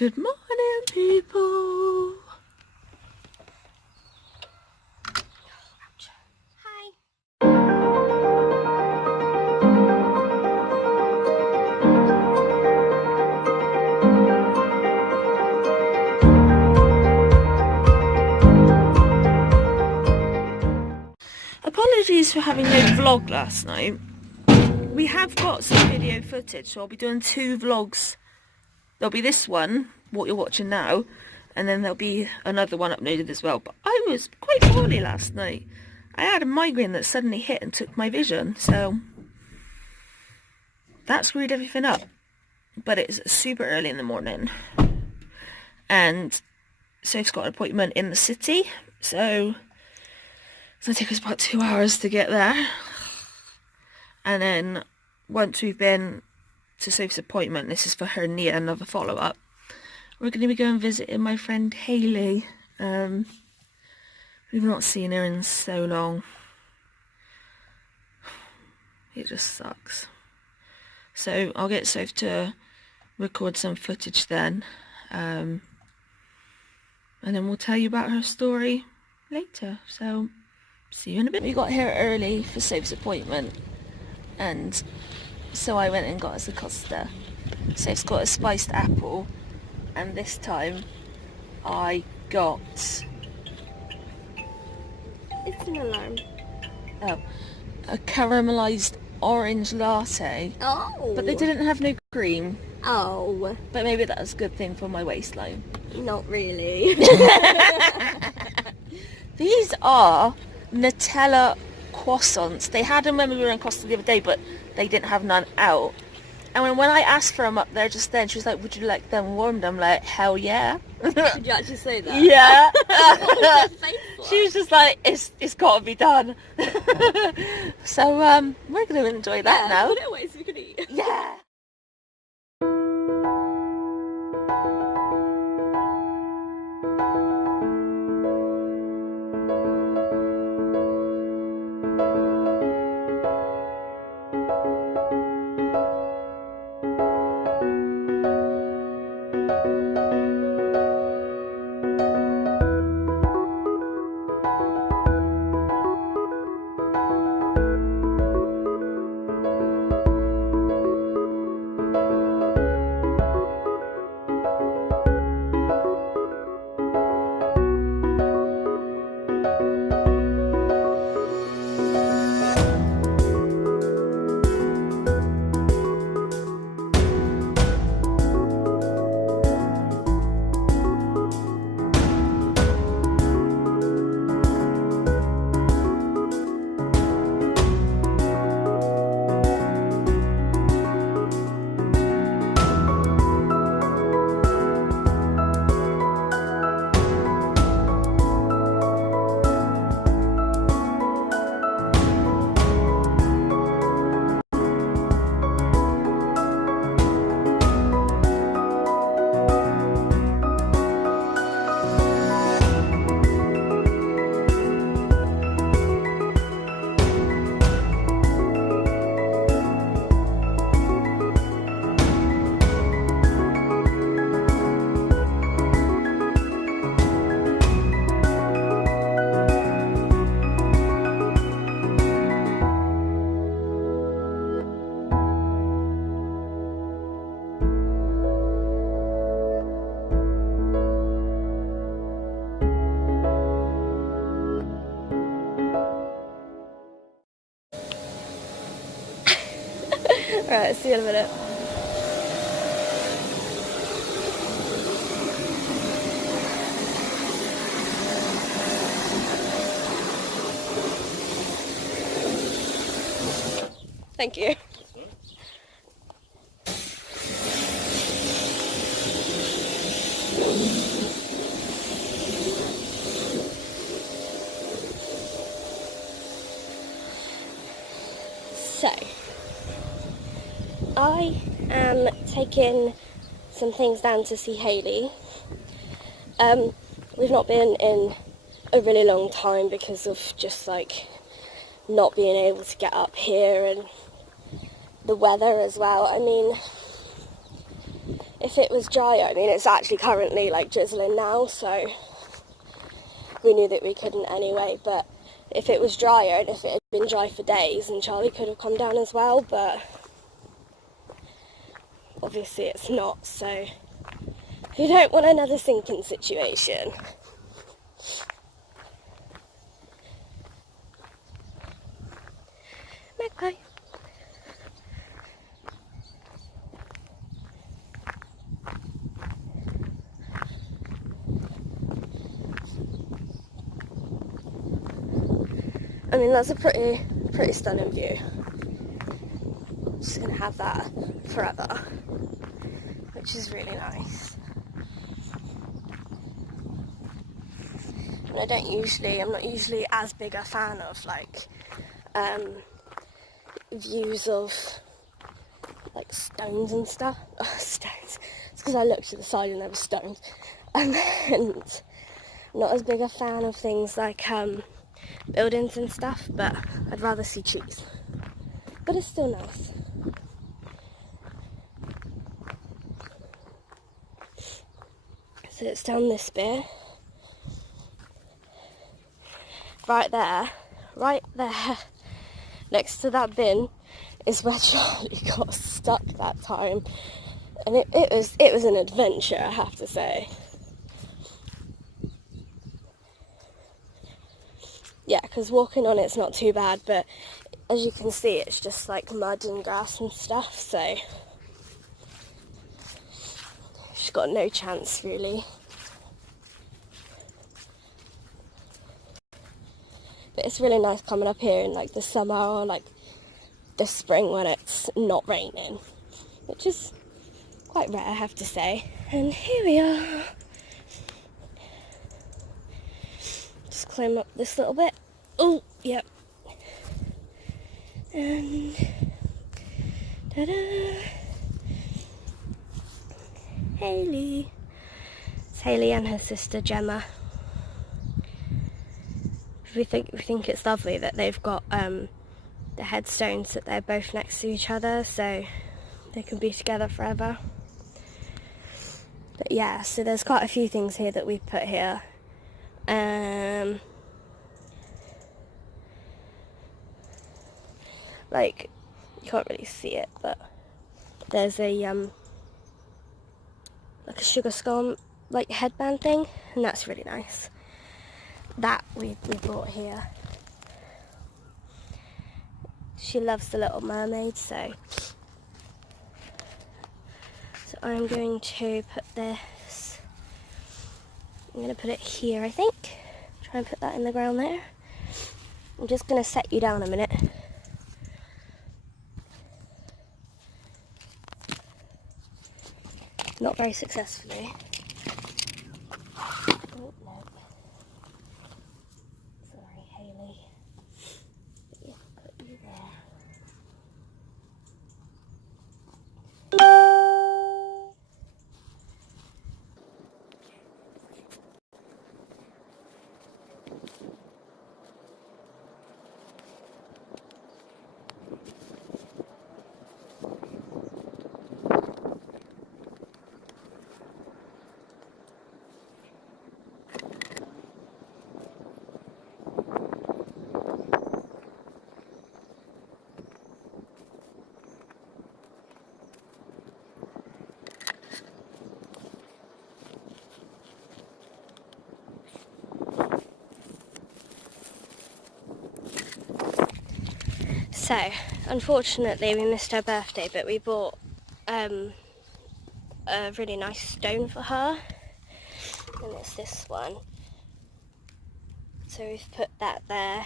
Good morning, people. Hi. Apologies for having no vlog last night. We have got some video footage, so I'll be doing 2 vlogs. There'll be this one, what you're watching now, and then there'll be another one uploaded as well. But I was quite poorly last night. I had a migraine that suddenly hit and took my vision, so that screwed everything up. But it's super early in the morning, and Soph's got an appointment in the city, so it's going to take us about 2 hours to get there. And then once we've been to Soph's appointment, this is for her knee, another follow-up, we're going to be going visiting my friend Hayley. We've not seen her in so long. It just sucks. So I'll get Soph to record some footage then. And then we'll tell you about her story later. So see you in a bit. We got here early for Soph's appointment, and so I went and got us a Costa. Soph's got a spiced apple, and this time I got... It's an alarm. Oh, a caramelised orange latte. Oh. But they didn't have no cream. Oh. But maybe that was a good thing for my waistline. Not really. These are Nutella croissants. They had them when we were in Costa the other day, but they didn't have none out. And when I asked for them up there just then, she was like, would you like them warmed? I'm like, hell yeah. Did you actually say that? Yeah. What was her face like? She was just like, it's got to be done. So we're going to enjoy that now. Put it away so we can eat. Yeah. Right, see you in a minute. Thank you. So, I am taking some things down to see Hayley. We've not been in a really long time because of just like not being able to get up here and the weather as well. I mean, if it was drier, I mean, it's actually currently like drizzling now, so we knew that we couldn't anyway, but if it was drier and if it had been dry for days, then Charlie could have come down as well, but obviously it's not, so you don't want another sinking situation. Magpie. I mean, that's a pretty stunning view. Just gonna have that forever, which is really nice. And I'm not usually as big a fan of like views of like stones and stuff. Oh, stones. It's because I looked to the side and there were stones. And I'm not as big a fan of things like buildings and stuff, but I'd rather see trees. But it's still nice. So it's down this bit. Right there, next to that bin, is where Charlie got stuck that time. And it was an adventure, I have to say. Yeah, because walking on it's not too bad, but as you can see, it's just like mud and grass and stuff, so she's got no chance, really. But it's really nice coming up here in like the summer or like the spring when it's not raining, which is quite rare, I have to say. And here we are. Just climb up this little bit. Oh, yep. And ta-da! Hayley. It's Hayley and her sister Gemma. We think it's lovely that they've got the headstones that they're both next to each other, so they can be together forever. But yeah, so there's quite a few things here that we've put here. Like, you can't really see it, but there's a like a sugar skull like headband thing, and that's really nice. That we brought here. She loves the Little Mermaid, so I'm going to put this. I'm going to put it here, I think. Try and put that in the ground there. I'm just going to set you down a minute. Not very successfully. Oh, no. Sorry, Hayley. Yeah, put you there. So, unfortunately we missed her birthday, but we bought a really nice stone for her, and it's this one. So we've put that there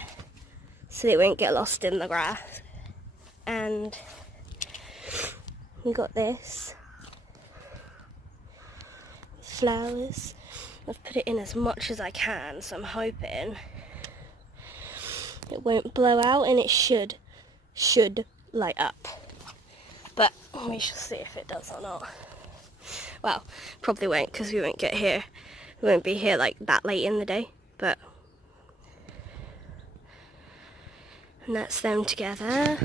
so it won't get lost in the grass. And we got this, flowers. I've put it in as much as I can, so I'm hoping it won't blow out, and it should light up, but we shall see if it does or not. Well, probably won't, because we won't be here like that late in the day, but and that's them together.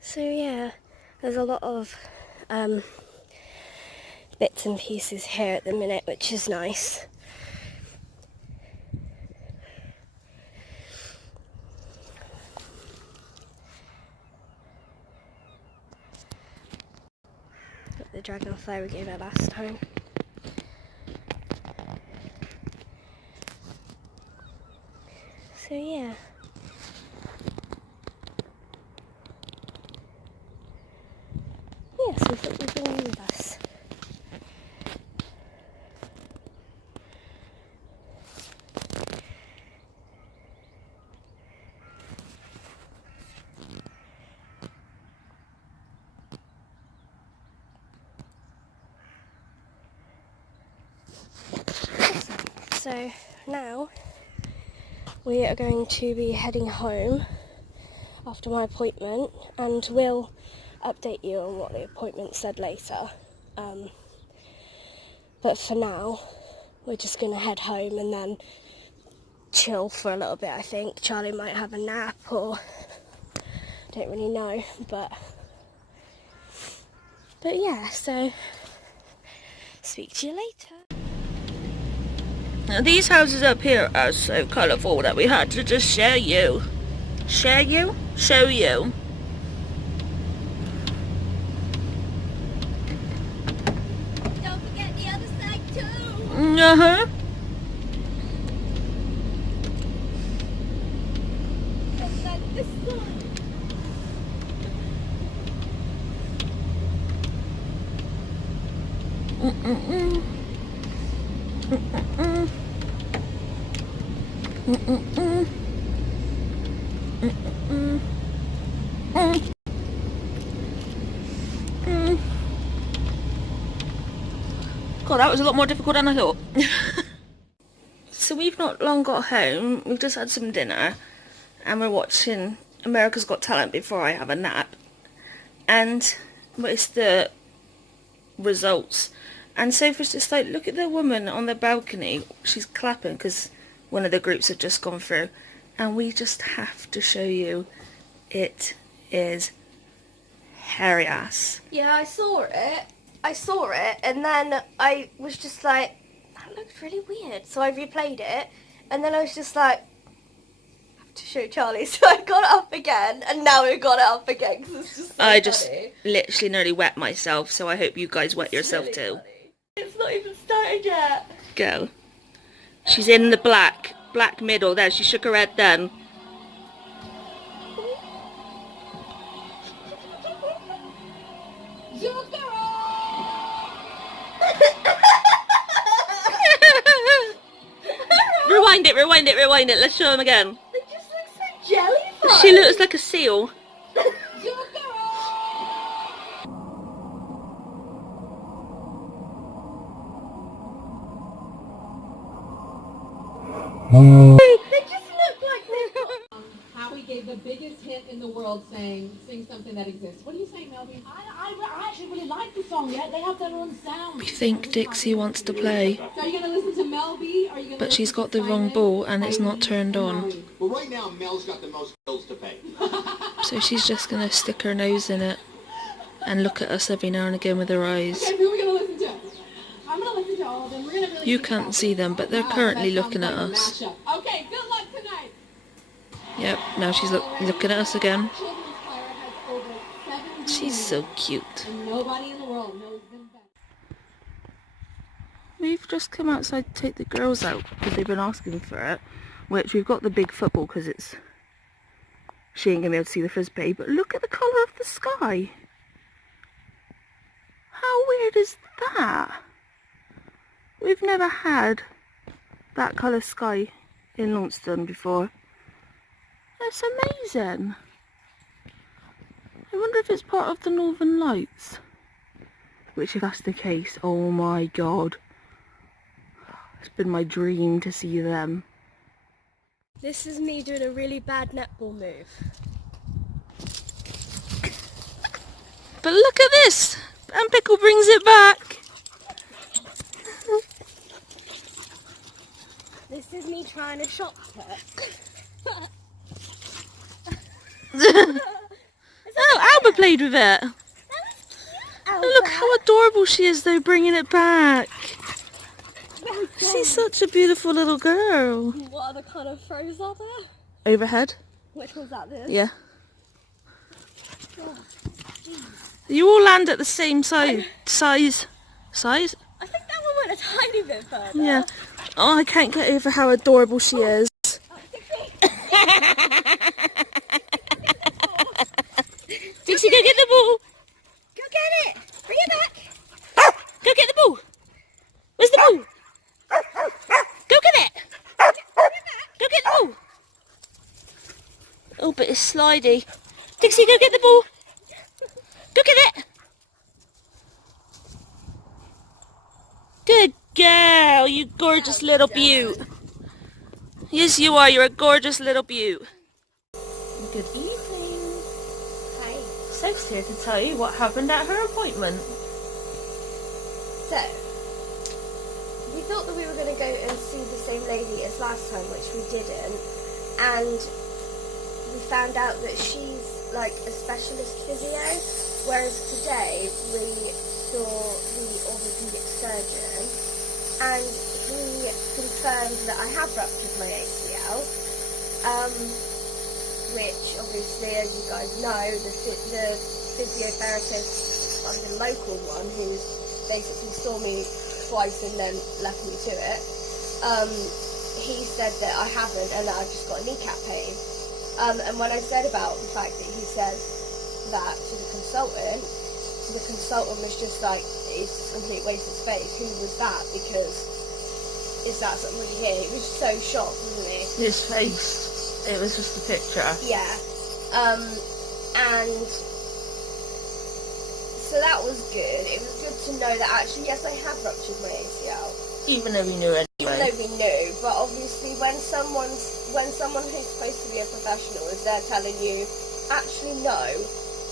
So yeah, There's a lot of bits and pieces here at the minute, which is nice. Got the dragonfly we gave her last time. So yeah. Yes, we thought we'd bring you with us. So now we are going to be heading home after my appointment, and we'll update you on what the appointment said later. But for now, we're just going to head home and then chill for a little bit, I think. Charlie might have a nap, or don't really know, but yeah, so speak to you later. Now these houses up here are so colourful that we had to just show you. Show you? Show you. Don't forget the other side too! Uh-huh. Don't like this one. Mm-mm-mm. Mm-mm-mm. Mm-mm-mm. Mm-mm-mm. Mm. Mm. God, that was a lot more difficult than I thought. So we've not long got home. We've just had some dinner and we're watching America's Got Talent before I have a nap. And it's the results. And Sophie's just like, look at the woman on the balcony. She's clapping because one of the groups had just gone through. And we just have to show you. It is hairy ass. Yeah, I saw it, and then I was just like, that looked really weird. So I replayed it, and then I was just like, I have to show Charlie. So I got it up again, and now we got it up again because it's just so I funny. just literally nearly wet myself, so I hope you guys wet yourself Really too. funny. It's not even started yet. Go. She's in the black middle there. She shook her head then. Rewind it. Let's show him again. It just looks so jelly-like. She looks like a seal. They just look like they've got... Howie gave the biggest hit in the world saying, sing something that exists. What do you say, Melby? I actually really like the song, yet they have their own sound. We think Dixie wants to play, So are you going to listen to Melby? Are you gonna but she's listen got to the wrong Simon, ball and it's not Hayley, turned and on. Maureen? Well, right now, Mel's got the most bills to pay. So she's just going to stick her nose in it and look at us every now and again with her eyes. Okay, who are we going to listen to? I'm going to listen to all of them. We're gonna really You see can't what see them, but they're happens. currently Wow, that looking sounds at like a us. mashup. Okay, good luck tonight. Yep, now she's looking at us again. Children's choir has over 70 She's so members, cute. and nobody in the world knows them better. We've just come outside to take the girls out because they've been asking for it. Which we've got the big football because it's... She ain't going to be able to see the frisbee. But look at the colour of the sky. How weird is that? We've never had that colour sky in Launceston before. That's amazing. I wonder if it's part of the Northern Lights. Which if that's the case, oh my god. It's been my dream to see them. This is me doing a really bad netball move. But look at this! And Pickle brings it back. This is me trying to shot put. Oh, Albert played with it. That Look how adorable she is though, bringing it back. She's such a beautiful little girl. What other kind of throws are there? Overhead? Which one's that? This? Yeah. Oh, You all land at the same size? Size? I think that one went a tiny bit further. Yeah. Oh, I can't get over how adorable she is. Dixie, go get the ball. Go get it! Bring it back! Go get the ball. Where's the ball? Go get it. Go get the ball. Oh, but it's slidey. Dixie, go get the ball. Go get it. Good girl, you gorgeous little beaut. Yes, you are. You're a gorgeous little beaut. Good evening. Hi. Soph's here to tell you what happened at her appointment. So, we thought that we were going to go and see the same lady as last time, which we didn't. And we found out that she's like a specialist physio, whereas today we saw the orthopedic surgeon and he confirmed that I have ruptured my ACL, which obviously, as you guys know, the physiotherapist, like the local one who's basically saw me twice and then left me to it, he said that I haven't and that I've just got kneecap pain. And when I said about the fact that he said that to the consultant was just like, it's a complete waste of space. Who was that? Because is that somebody here? He was so shocked, wasn't he? His face. It was just a picture. Yeah. And so that was good. It was good to know that actually, yes, I have ruptured my ACL. Even though we knew anyway. Even though we knew, but obviously when someone who's supposed to be a professional is there telling you, actually no,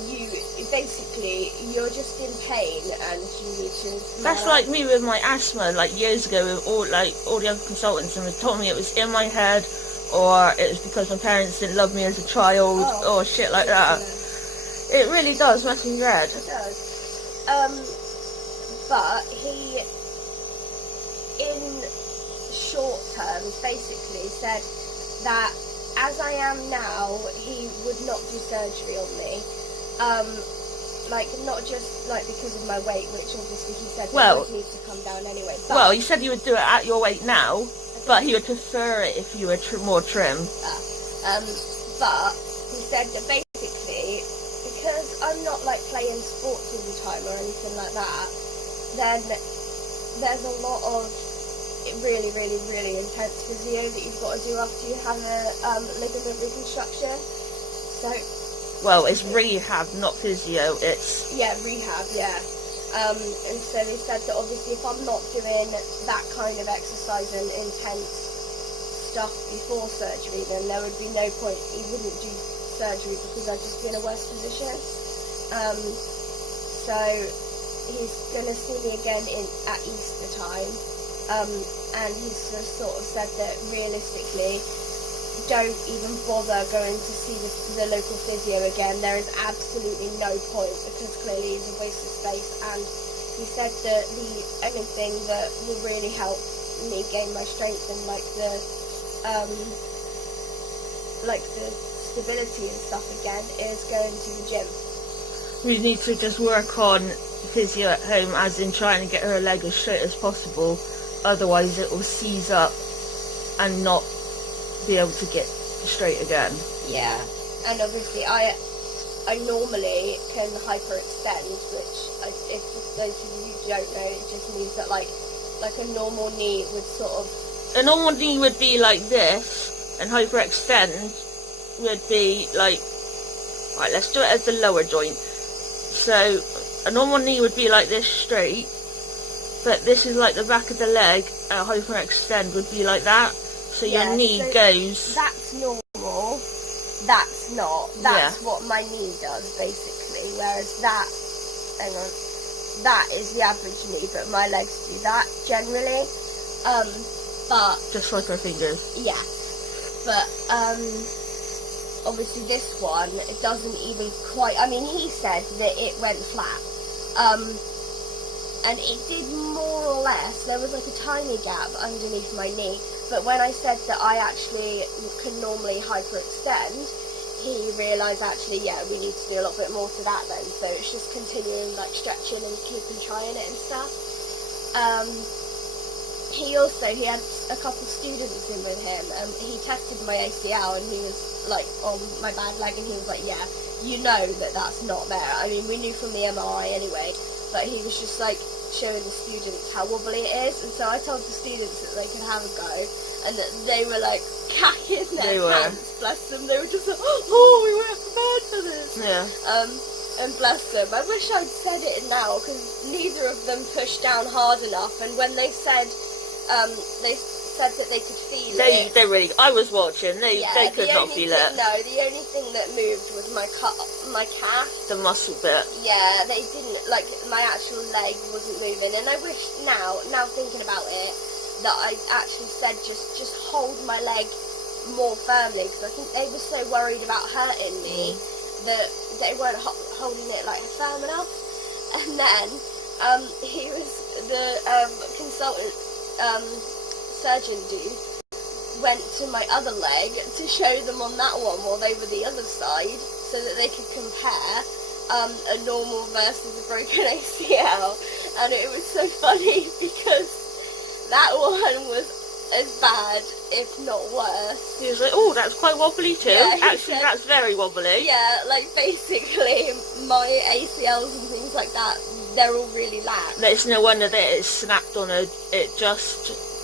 you're just in pain and you need to... That's like me with my asthma, like years ago with all the other consultants, and they told me it was in my head, or it was because my parents didn't love me as a child, or shit like that. It really does mess me red. It does. But he, in short terms, basically said that as I am now, he would not do surgery on me. Like, not just like because of my weight, which obviously he said that would need to come down anyway. But, well, he said he would do it at your weight now, but he would prefer it if you were more trim. But he said that basically, because I'm not like playing sports all the time or anything like that, then there's a lot of really, really, really intense physio that you've got to do after you have a ligament reconstruction. So, well, it's rehab, not physio. It's rehab. And so they said that obviously if I'm not doing that kind of exercise and intense stuff before surgery, then there would be no point. He wouldn't do surgery because I'd just be in a worse position. So he's going to see me again at Easter time. And he's just sort of said that realistically, don't even bother going to see the local physio again. There is absolutely no point because clearly it's a waste of space. And he said that the only thing that will really help me gain my strength and like the stability and stuff again is going to the gym. we need to just work on physio at home, as in trying to get her leg as straight as possible. Otherwise, it will seize up and not be able to get straight again. Yeah, and obviously I normally can hyperextend, which if those of you who don't know, it just means that like a normal knee would sort of... A normal knee would be like this, and hyperextend would be like... Right, let's do it as the lower joint. So, a normal knee would be like this straight, but this is like the back of the leg, hyperextend would be like that. So your knee goes... That's normal, that's not. That's what my knee does, basically. Whereas that, hang on, that is the average knee, but my legs do that, generally. But... Just like our fingers. Yeah. But, obviously this one, it doesn't even quite... I mean, he said that it went flat. And it did more or less, there was like a tiny gap underneath my knee, but when I said that I actually can normally hyperextend, he realised actually, yeah, we need to do a lot bit more to that then, so it's just continuing like stretching and keeping trying it and stuff. He had a couple students in with him, and he tested my ACL, and he was like on my bad leg, and he was like, yeah, you know that that's not there. I mean, we knew from the MRI anyway, but he was just like showing the students how wobbly it is, and so I told the students that they could have a go, and that they were like cacking their pants, bless them. They were just like, oh, we weren't prepared for this. Yeah. And bless them. I wish I'd said it now, because neither of them pushed down hard enough, and when they said that they could feel it. They really, I was watching, they could not feel it. No, the only thing that moved was my calf. The muscle bit. Yeah, they didn't, like, my actual leg wasn't moving, and I wish now thinking about it, that I actually said just hold my leg more firmly, because I think they were so worried about hurting me that they weren't holding it like firm enough. And then he was the consultant surgeon dude went to my other leg to show them on that one while they were the other side, so that they could compare a normal versus a broken ACL. And it was so funny because that one was as bad, if not worse. He was like, oh, that's quite wobbly too. Yeah, actually, said, that's very wobbly. Yeah, like basically my ACLs and things like that, they're all really lax. It's no wonder that it snapped on her.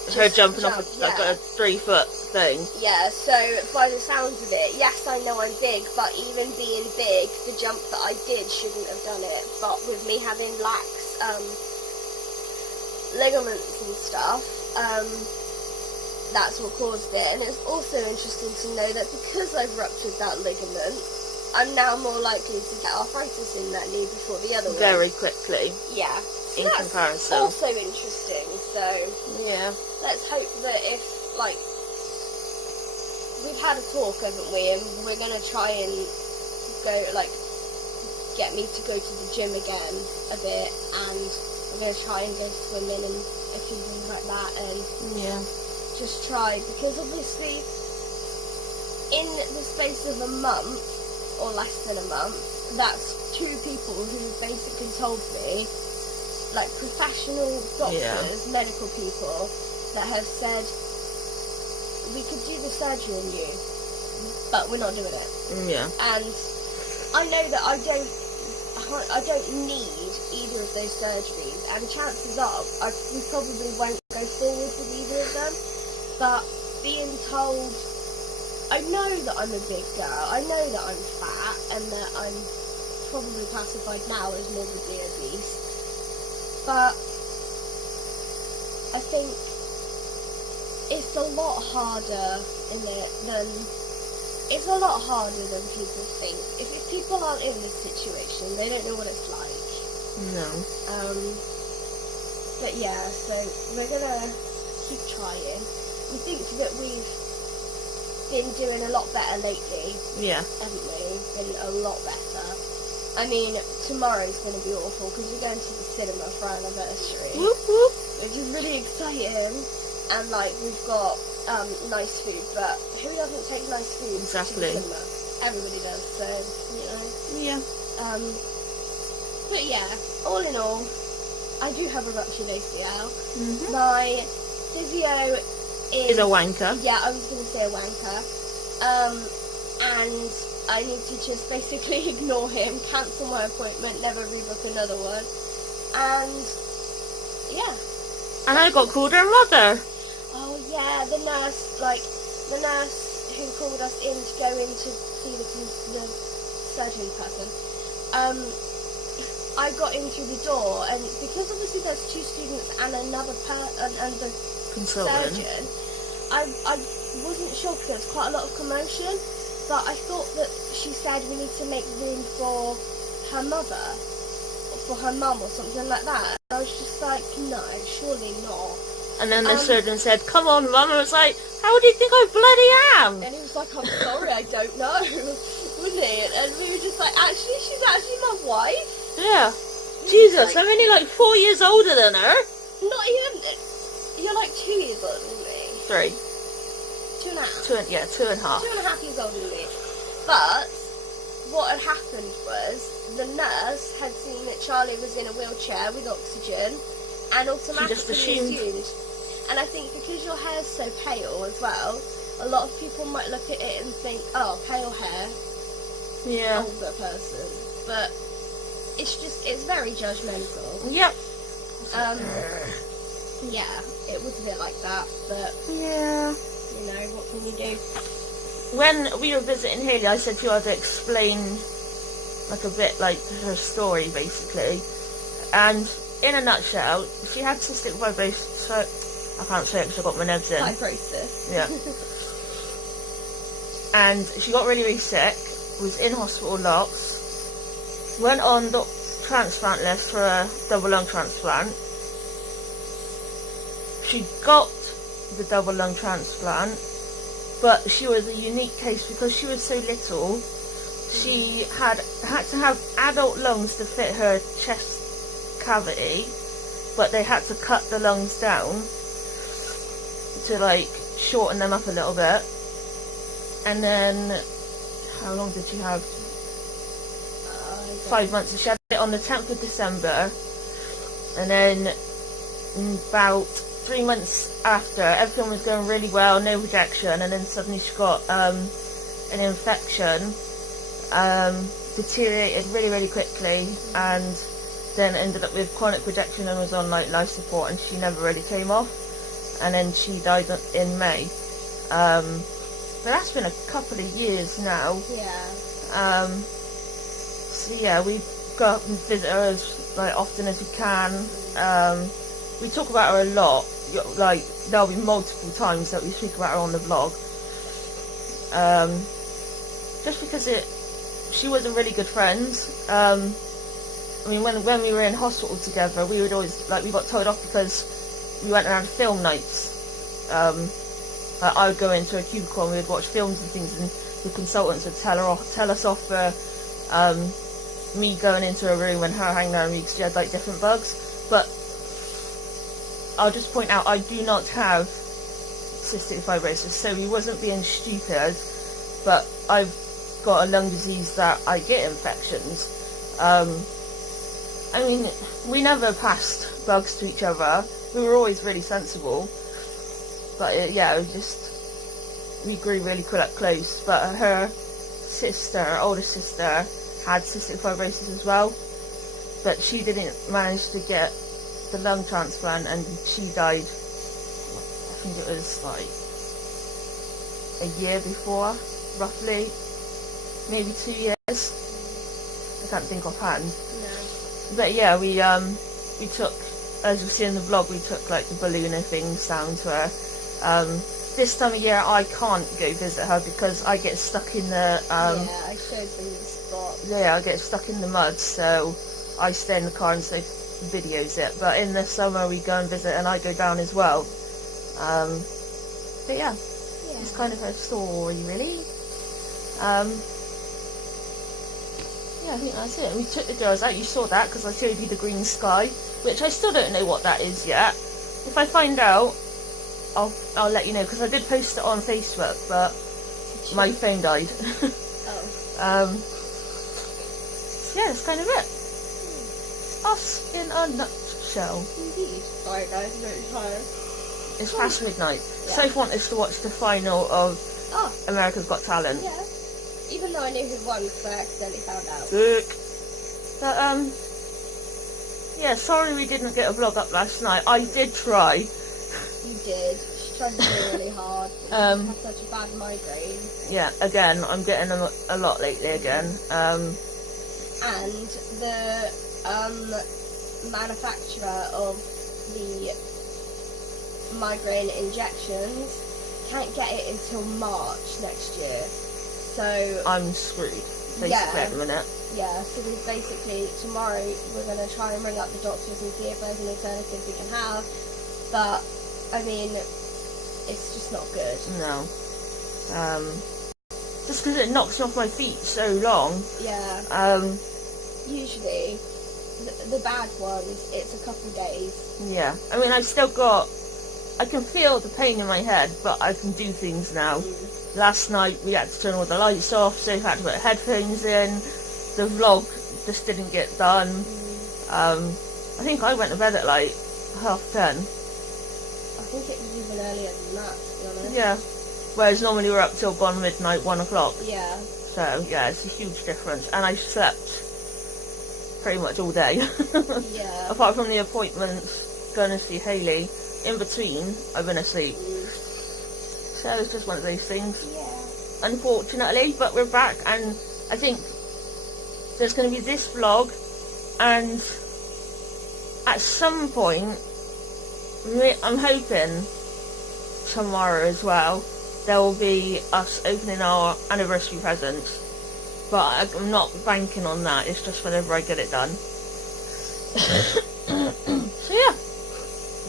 Her jumping off like a 3-foot thing. Yeah, so by the sounds of it, yes, I know I'm big, but even being big, the jump that I did shouldn't have done it. But with me having lax ligaments and stuff, that's what caused it. And it's also interesting to know that because I've ruptured that ligament, I'm now more likely to get arthritis in that knee before the other one. Very quickly. Yeah. So in that's comparison. also interesting. So yeah, let's hope that if, like, we've had a talk, haven't we? And we're gonna try and go, like, get me to go to the gym again a bit, and we're gonna try and go swimming and a few things like that, and just try, because obviously in the space of a month or less than a month, that's 2 people who basically told me, like professional doctors, medical people, that have said, we could do the surgery on you, but we're not doing it. Yeah. And I know that I don't need either of those surgeries, and chances are we probably won't go forward with either of them. But being told, I know that I'm a big girl, I know that I'm fat, and that I'm probably classified now as morbidly obese. But I think it's a lot harder than people think. If people aren't in this situation, they don't know what it's like. No. But yeah, so we're gonna keep trying. We think that we've been doing a lot better lately. Yeah. Haven't we? Been a lot better. I mean, tomorrow's going to be awful because we're going to the cinema for our anniversary. Whoop whoop. Which is really exciting. And, like, we've got nice food, but who doesn't take nice food to the cinema? Everybody does, so, you know. Yeah. But yeah, all in all, I do have a ruptured ACL. Mm-hmm. My physio is a wanker. Yeah, I was going to say a wanker. And I need to just basically ignore him, cancel my appointment, never rebook another one. And yeah. And I got called her mother. Oh yeah, the nurse who called us in to go in to see the surgery person. I got in through the door, and because obviously there's 2 students and another and the consultant. Surgeon, I wasn't sure because there was quite a lot of commotion, but I thought that she said we need to make room for her mother, or for her mum or something like that. And I was just like, no, surely not. And then the surgeon said, come on, Mum. I was like, how do you think I bloody am? And he was like, I'm sorry, I don't know, wasn't he? And we were just like, actually, she's actually my wife. Yeah. Jesus, I'm only like 4 years older than her. Not even. You're like 2 years older than me. 3. 2.5. 2.5. 2.5 years older than me. But what had happened was the nurse had seen that Charlie was in a wheelchair with oxygen and automatically just assumed. And I think because your hair's so pale as well, a lot of people might look at it and think, oh, pale hair, Yeah. older person. But it's very judgmental. Yep. Yeah, it was a bit like that, but Yeah. you know, what can you do? When we were visiting Hayley, I said you had to explain like a bit like her story basically. And in a nutshell, she had cystic fibrosis. So I can't say it because I got my nebs in. Fibrosis. Yeah. And she got really, really sick. Was in hospital lots. Went on the transplant list for a double lung transplant. She got the double lung transplant, but she was a unique case because she was so little. She had to have adult lungs to fit her chest cavity, but they had to cut the lungs down to like shorten them up a little bit. And then, how long did she have? 5 months. So she had it on the 10th of December, and then about 3 months after, everything was going really well, no rejection, and then suddenly she got an infection, deteriorated really, really quickly, and then ended up with chronic rejection and was on like life support, and she never really came off, and then she died in May. But that's been a couple of years now. Yeah. So yeah, we go up and visit her as like often as we can. We talk about her a lot. Like there'll be multiple times that we speak about her on the vlog. Just because she was a really good friend. I mean, when we were in hospital together, we would always we got told off because we went around film nights. I would go into a cubicle and we would watch films and things, and the consultants would tell us off for me going into a room and her hanging around me because she had like different bugs. But I'll just point out, I do not have cystic fibrosis, so he wasn't being stupid, but I've got a lung disease that I get infections. I mean, we never passed bugs to each other. We were always really sensible. But yeah, it was just, we grew really close. But her older sister, had cystic fibrosis as well. But she didn't manage to get the lung transplant, and she died, I think it was like a year before, roughly. Maybe 2 years. I can't think offhand. No. But yeah, we took, as you'll see in the vlog, we took like the ballooner things down to her. This time of year I can't go visit her because I get stuck in the yeah, I showed them the spot. yeah, I get stuck in the mud, so I stay in the car and so videos it. But in the summer we go and visit, and I go down as well. But yeah, it's kind of her story really. Yeah, I think that's it. We took the girls out. You saw that because I showed you the green sky, which I still don't know what that is yet. If I find out, I'll let you know, because I did post it on Facebook, but my phone died. Oh. Yeah, that's kind of it. Us in a nutshell. Indeed. Sorry guys, I'm very tired. It's past midnight. Yeah. Soph wanted us to watch the final of Oh, America's Got Talent. yeah. Even though I knew who won, because I accidentally found out. Sick. But yeah, sorry we didn't get a vlog up last night. I did try. You did. She tried really, really hard. She had such a bad migraine. Yeah, again, I'm getting them a lot lately again. And the manufacturer of the migraine injections can't get it until March next year. So I'm screwed, basically, Yeah. at the minute. yeah, so we basically tomorrow we're gonna try and ring up the doctors and see if there's an alternative we can have. But I mean, it's just not good. No. Just because it knocks me off my feet so long. Yeah. Um, Usually the bad ones, it's a couple days. Yeah, I mean, I can feel the pain in my head, but I can do things now. Last night we had to turn all the lights off, so we had to put headphones in. The vlog just didn't get done. I think I went to bed at like 10:30. I think it was even earlier than that, to be honest. Yeah, whereas normally we're up till gone midnight, 1 o'clock. Yeah. So yeah, it's a huge difference, and I slept pretty much all day. Yeah. Apart from the appointments, going to see Hayley. In between, I've been asleep. So it's just one of those things. Yeah. Unfortunately, but we're back, and I think there's going to be this vlog, and at some point, I'm hoping tomorrow as well, there will be us opening our anniversary presents. But I'm not banking on that, it's just whenever I get it done. So yeah,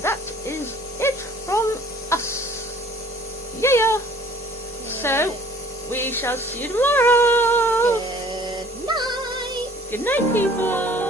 that is it from us. Yeah. So, we shall see you tomorrow. Good night. Good night, people.